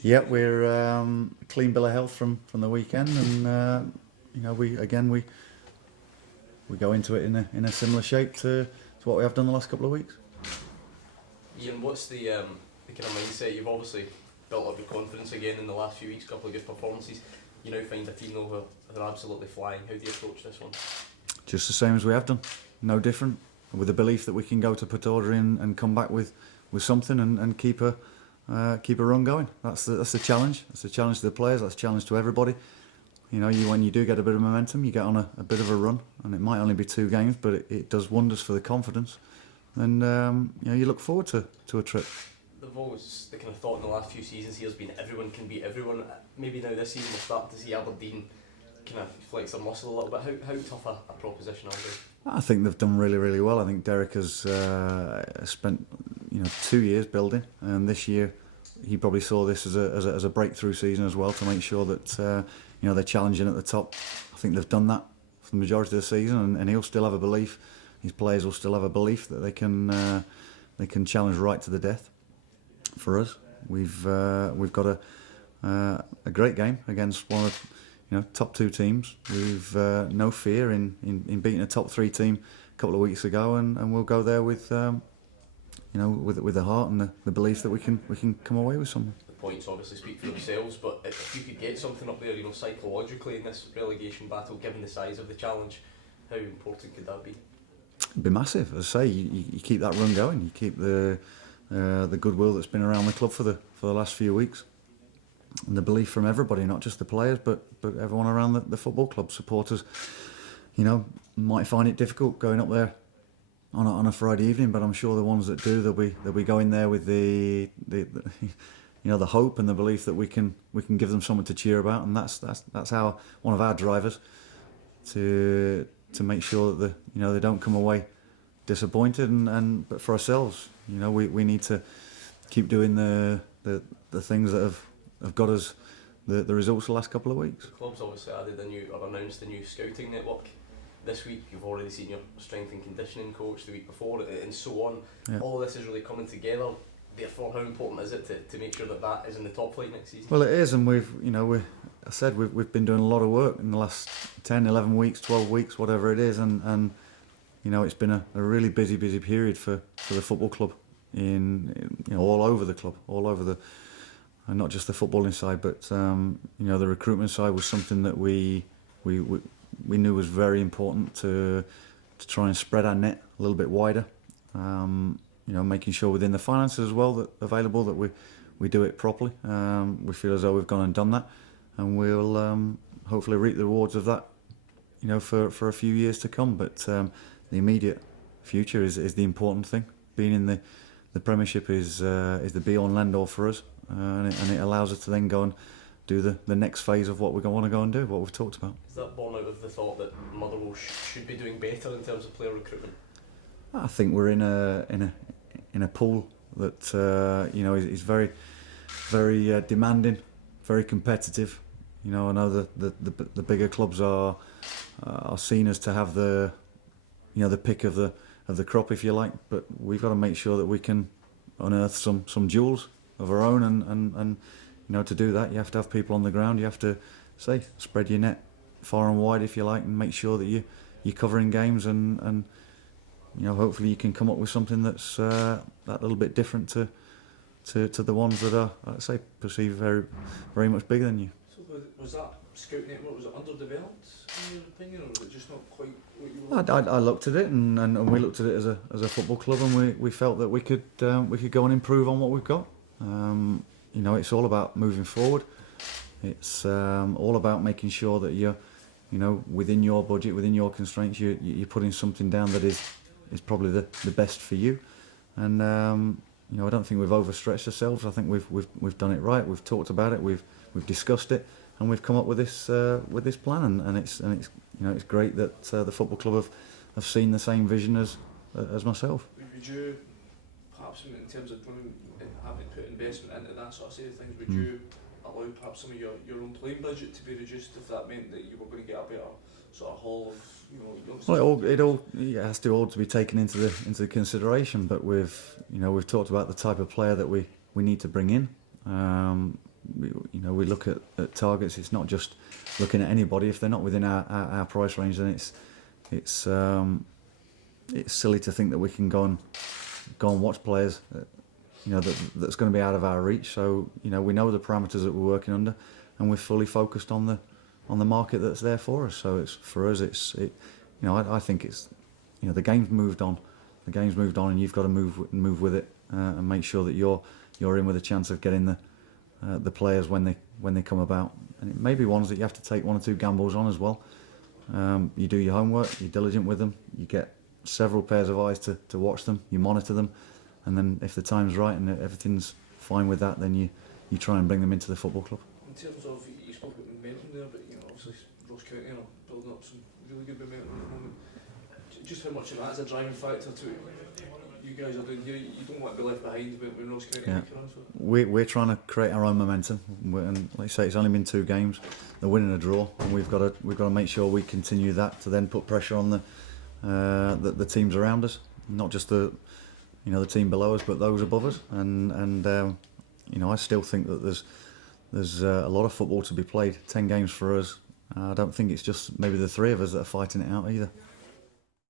Yeah, we're clean bill of health from the weekend, and we go into it in a similar shape to what we have done the last couple of weeks. Ian, what's the kind of mindset? You've obviously built up your confidence again in the last few weeks, couple of good performances. You now find a team though who are absolutely flying. How do you approach this one? Just the same as we have done, no different, with the belief that we can go to Pretoria and come back with something and keep a run going. That's the challenge. That's the challenge to the players. That's a challenge to everybody. When you do get a bit of momentum, you get on a bit of a run, and it might only be 2 games, but it does wonders for the confidence. And you look forward to a trip. There's always the kind of thought in the last few seasons here has been everyone can beat everyone. Maybe now this season we'll start to see Aberdeen kind of flex their muscle a little bit. How tough a proposition are they? I think they've done really, really well. I think Derek has spent 2 years building, and this year he probably saw this as a breakthrough season as well, to make sure that they're challenging at the top. I think they've done that for the majority of the season, and he'll still have a belief. His players will still have a belief that they can challenge right to the death. For us, we've got a great game against one of top 2 teams. We've no fear in beating a top 3 team a couple of weeks ago, and we'll go there with the heart and the belief that we can come away with something. The points obviously speak for themselves, but if you could get something up there, psychologically in this relegation battle, given the size of the challenge, how important could that be? It'd be massive. As I say, you keep that run going. You keep the goodwill that's been around the club for the last few weeks, and the belief from everybody, not just the players, but everyone around the football club. Supporters, might find it difficult going up there on a Friday evening, but I'm sure the ones that do, they'll be going there with the hope and the belief that we can give them something to cheer about, and that's how one of our drivers to make sure that they don't come away disappointed, but for ourselves, we need to keep doing the things that have got us the results the last couple of weeks. The club's obviously announced a new scouting network this week. You've already seen your strength and conditioning coach the week before, and so on. Yeah. All this is really coming together. Therefore, how important is it to make sure that is in the top flight next season? Well, it is, and we've been doing a lot of work in the last 10, 11 weeks, 12 weeks, whatever it is, and it's been a really busy period for the football club in all over the club, all over and not just the footballing side, but the recruitment side was something that we knew was very important to try and spread our net a little bit wider. Making sure within the finances as well that available that we do it properly. We feel as though we've gone and done that, and we'll hopefully reap the rewards of that, for a few years to come. But the immediate future is the important thing. Being in the Premiership is the be all and end all for us, and it allows us to then go and do the next phase of what we want to go and do, what we've talked about. Is that born out of the thought that Motherwell should be doing better in terms of player recruitment? I think we're in a pool that is very, very demanding, very competitive. I know the bigger clubs are seen as to have the pick of the crop, if you like, but we've got to make sure that we can unearth some jewels of our own, and to do that you have to have people on the ground. You have to spread your net far and wide, if you like, and make sure that you're covering games, and hopefully you can come up with something that's that little bit different to the ones that are, perceived very, very much bigger than you. So was that scout network, was it underdeveloped in your opinion, or was it just not quite what you wanted? I looked at it, and we looked at it as a football club, and we felt that we could go and improve on what we've got. It's all about moving forward. It's all about making sure that you're within your budget, within your constraints, you're putting something down that is probably the best for you. And I don't think we've overstretched ourselves. I think we've done it right. We've talked about it. We've discussed it, and we've come up with this plan. And it's great that the football club have seen the same vision as myself. Would you perhaps, in terms of having to put investment into that sort of side of things, would you allow perhaps some of your own playing budget to be reduced if that meant that you were going to get a better sort of haul of youngsters? Well, it has to all to be taken into the consideration, but we've talked about the type of player that we need to bring in. we look at targets. It's not just looking at anybody. If they're not within our price range, then it's silly to think that we can go and watch players that's going to be out of our reach. So we know the parameters that we're working under, and we're fully focused on the market that's there for us. So I think it's the game's moved on. The game's moved on, and you've got to move with it and make sure that you're in with a chance of getting the players when they come about. And it may be ones that you have to take 1 or 2 gambles on as well. You do your homework, you're diligent with them, you get several pairs of eyes to watch them, you monitor them, and then if the time's right and everything's fine with that, then you try and bring them into the football club. In terms of, you spoke about momentum there, but obviously Ross County are building up some really good momentum at the moment. Just how much of that's a driving factor to you guys are doing? You don't want to be left behind when Ross County make a run. So. We're trying to create our own momentum, and like I say, it's only been 2 games. They're winning a draw, and we've got to make sure we continue that to then put pressure on the teams around us, not just the team below us, but those above us. And I still think that there's a lot of football to be played. 10 games for us. I don't think it's just maybe the 3 of us that are fighting it out either.